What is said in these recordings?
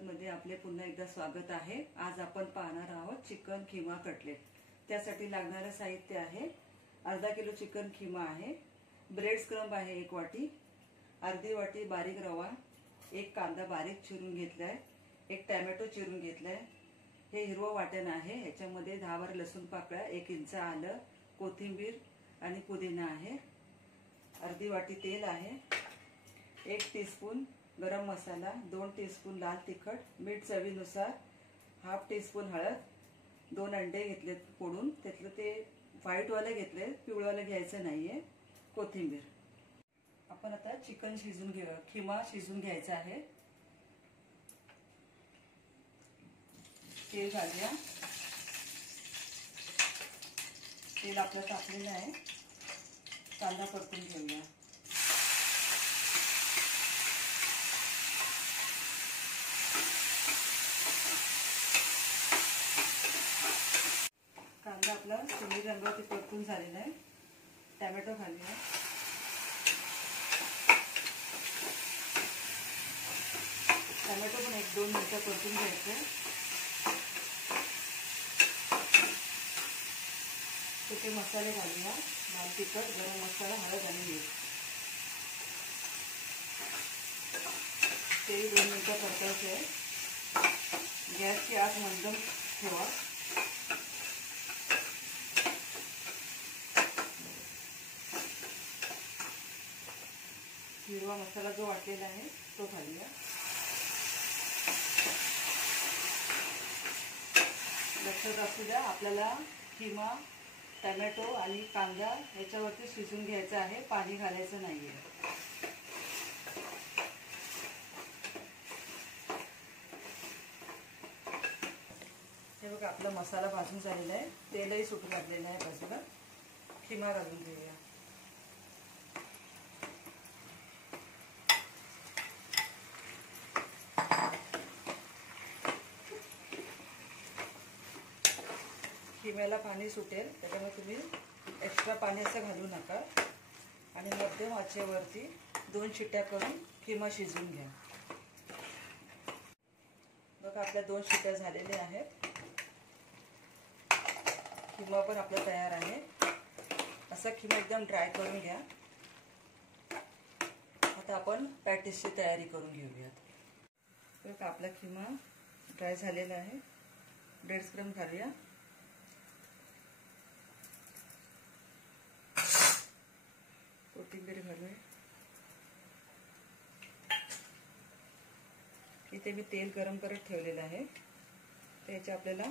मध्ये आपले पुन्हा एकदा स्वागत आहे। आज आपण पाहणार आहोत चिकन खिमा कटलेट। त्यासाठी लागणारे साहित्य आहे अर्धा किलो चिकन खिमा आहे, ब्रेड स्क्रम्ब आहे 1 वाटी, अर्धी वाटी बारीक रवा, एक कांदा बारीक चिरून घेतलाय, एक टोमॅटो चिरून घेतलाय, हे हिरवं वाटण आहे, याच्यामध्ये 10 वर लसूण पाकळ्या, 1 इंच आलं, कोथिंबीर आणि पुदिना आहे, अर्धी वाटी तेल आहे, 1 टीस्पून गरम मसाला, 2 टीस्पून लाल तिखट, मीठ चवीनुसार, हाफ टीस्पून हळद, 2 अंडे घेतलेत फोडून, त्यातलं ते व्हाईट वाले घेतले, पिवळं वाले घ्यायचं नाहीये, कोथिंबीर। आपण आता चिकन शिजून घेऊया, खिमा शिजून घ्यायचा आहे। तेल घालूया, तेल आपलं तापलेलं आहे, कांदा परतून घेऊया। कांदा आपला सोनेरी रंगावरती परतून झालेला आहे, टोमॅटो घालूया, टोमॅटो पण 1-2 मिनिटं परतून घ्यायचं। ते मसाले घालूया, लाल तिखट, गरम मसाला, हळद आणि मीठ, ते 2 मिनिटं परतायचे आहे। गॅसची आग मध्यम ठेवा। हिरवा मसाला जो वाटलेला आहे तो घालूया, लक्षात असू द्या आपल्याला खिमा, टोमॅटो आणि कांदा याच्यावरती शिजून घ्यायचा आहे, पाणी घालायचं नाहीये। हे बघा आपला मसाला भाजून झालेला आहे, तेलही सुटू लागलेलं आहे बाजूला। खिमा घालून घेऊया, खिम्याला पाणी सुटेल, त्याच्यामुळे तुम्ही एक्स्ट्रा पाणी असं घालू नका आणि मध्यम आचेवरती 2 शिट्ट्या करून खिमा शिजवून घ्या। बघा आपल्या 2 शिट्ट्या झालेल्या आहेत, खिमा पण आपला तयार आहे। असा खिमा एकदम ड्राय करून घ्या। आता आपण पॅटीसची तयारी करून घेऊयात। बघा आपला खिमा ड्राय झालेला आहे, ब्रेड स्क्रम्ब घालूया, कोथिंबीर घालूया, इथे मी तेल गरम करत ठेवलेलं आहे, त्याचे आपल्याला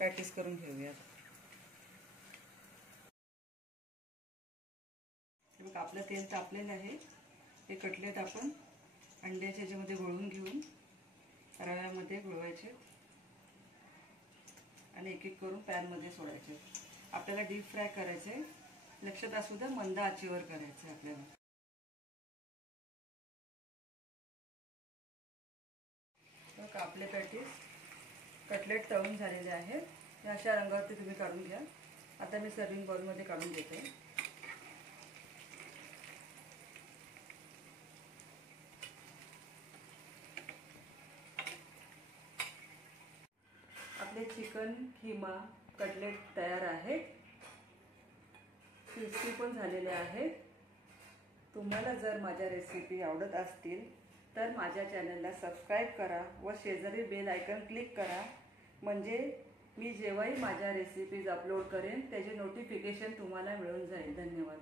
पॅटीस करून घेऊयात। बघा आपलं तेल तापलेलं आहे, हे कटलेट आपण अंड्याच्या ह्याच्यामध्ये घोळून घेऊन रव्यामध्ये घोळवायचे आणि एक-एक करून पॅनमध्ये सोडायचे। आपल्याला डीप फ्राय करायचे, लक्षात असू द्या मंद आचेवर करायचं आपल्याला। बघा आपले पॅटीस कटलेट तळून झालेले आहेत, हे अशा रंगावरती तुम्ही काढून घ्या। आता मी सर्विंग बाउलमध्ये काढून घेते। आपले चिकन खिमा कटलेट तयार आहे, क्रिस्पी पण झालेले आहेत। तुम्हाला जर माझ्या रेसिपी आवडत असतील तर माझ्या चॅनलला सबस्क्राईब करा व शेजारी बेल आयकॉन क्लिक करा, म्हणजे मी जेव्हाही माझ्या रेसिपीज अपलोड करेन त्याचे नोटिफिकेशन तुम्हाला मिळून जाईल। धन्यवाद।